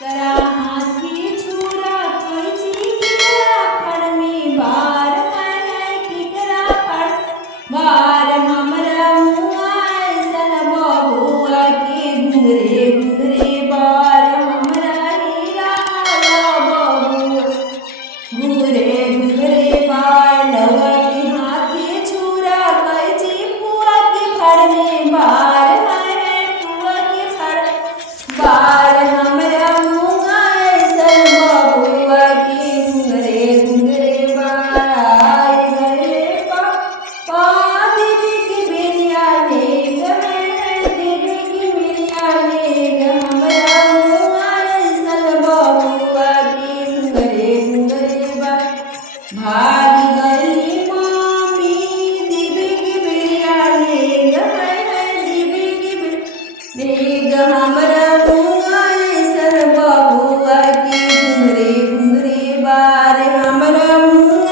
करा हाथी छुरा कैची टिकरा फड़ में बार है टिकरा फड़ बार हमरा मुआ सन बबुआ के घुंघरे घुंघरे बार हमरा हीरा बबुआ घुंघरे घुंघरे बार लवा के हाथी छुरा कैची पुआ के फड़ में बार है पुआ के फड़ बार हमरा मुआ सन बबुआ के घुंघरे घुंघरे बार आए गए पा दीदी की बेनिया ले गए दीदी की बेनिया ले गए हमरा मुआ सन बबुआ के घुंघरे घुंघरे बार भाग गई मामी दीदी की बेनिया ले गए दीदी की बेनिया हमरा मुआ सन बबुआ के घुंघरे घुंघरे बार हमरा मुआ